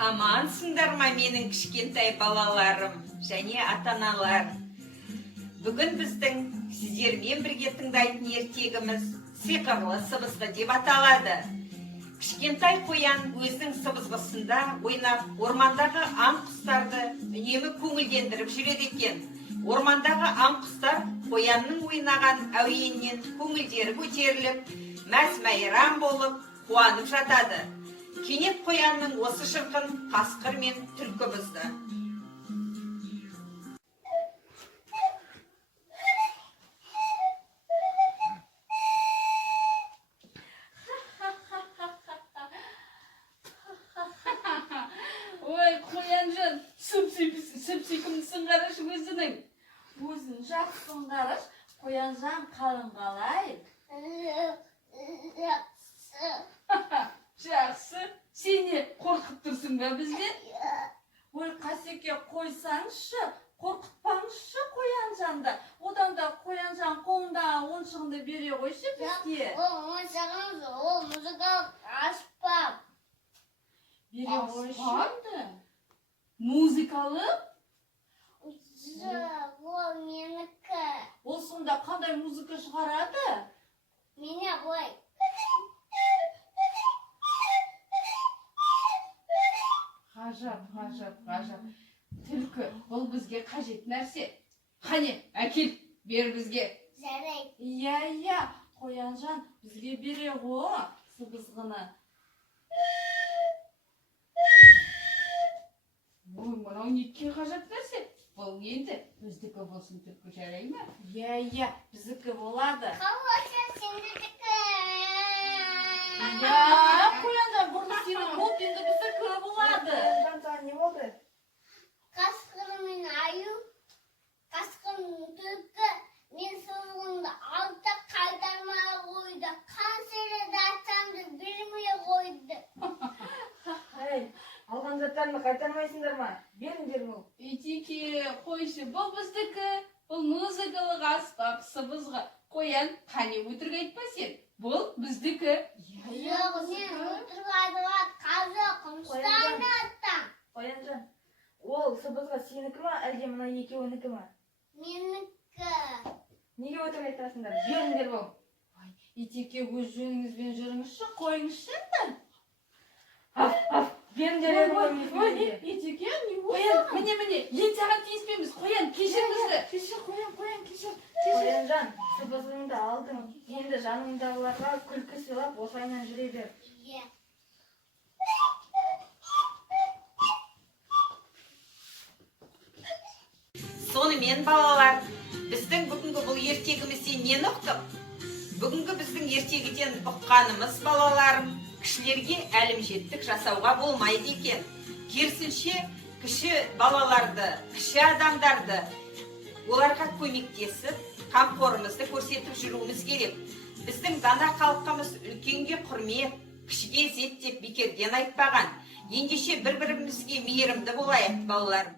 Амансыңдар ма менің кішкентай балаларым және ата-аналар. Бүгін біздің сіздермен бірге тыңдайтын ертегіміз сиқырлы сыбызғы деп аталады. Кішкентай қоян өзінің сыбызғысында ойнап, ормандағы аң құстарды үнемі көңілдендіріп жүреді екен. Ормандағы аң құстар қоянның ойнаған әуенінен көңілдері көтеріліп, мәз-мәйрам болып, қуанып жатады. Кенет қоянның осы шырқын қасқыр мен түлкі бұзды. Ой, қоянжан, сүп-сүйкімдісің қарашы өзінің. Өзің жақсың қараш, қоянжан қалың қалай? Жақсы, сені қорқып тұрсың ба бізге? Ой, Қасеке, қойсаңшы, қорқытпаңызшы қоянжанды. Одан да қоянжан қолындағы ойыншығыңды бере қойшы бізге. Ол ойыншығымыз, ол музыкалық аспап. Бере қойшы. Музыкалық? Ол менікі. Ол сонда қандай музыка шығарады? Мене ғой. Ғажап. Түлкі, бұл бізге қажет нәрсе. Қане, әкел, бер бізге. Жарайды. Иә, қоянжан, бізге бере ғой сыбызғыны. Ой, мынау неткен ғажап нәрсе. Бұл енді біздікі болсын, түлкі, жарай ма? Иә, біздікі болады. Қаласа сендікі. Иә, қоянжан, бұрын сенің болып, енді біздікі болады. Қоянжан, не болды? Қасқыр мен аю, қасқыр мен түлкі, мен сыбызғымды алды қайтармай қойды. Қанша рет айтсам да бермей қойды. Ай, алған заттарымды қайтармайсыңдар ма? Беріңдер бұл. Итеке, қойшы, бұл біздікі, бұл музыкалық аспап, сыбызғы. Қоян, қане өтірік айтпа сен, бұл біздікі. Жоқ, мен өтірік айтқан жоқпын, шынын айттым. Қоянжан, ол сыбызғы сенікі ма, әлде мына екеуінікі ма? Менікі. Неге өтірік айтасыңдар? Беріңдер бұл. Итеке, өз жөніңізбен жүріңізші, қойыңызшы енді. Беріңдер Ой, Итеке, не қоян, міне, ен саған тиіспейміз, қоян, кешір бізді. Кешір, қоян, кешір. Қоянжан, сыбызғыңды алдың. Енді жаныңдағыларға күлкі сыйлап, осылайынан жүре бер. Иә. Сонымен балалар, біздің бүгінгі бұл ертегімізден нені ұқтық? Бүгінгі біздің ертегіден ұққанымыз балаларым, кішілерге әлімжеттік жасауға болмайды екен. Керісінше, кіші балаларды, кіші адамдарды оларға көмектесіп, қамқорымызды көрсетіп жүруіміз керек. Біздің дана халқымыз үлкенге құрмет, кішіге ізет деп бекерден айтпаған. Ендеше бір-бірімізге мейірімді болайық балаларым.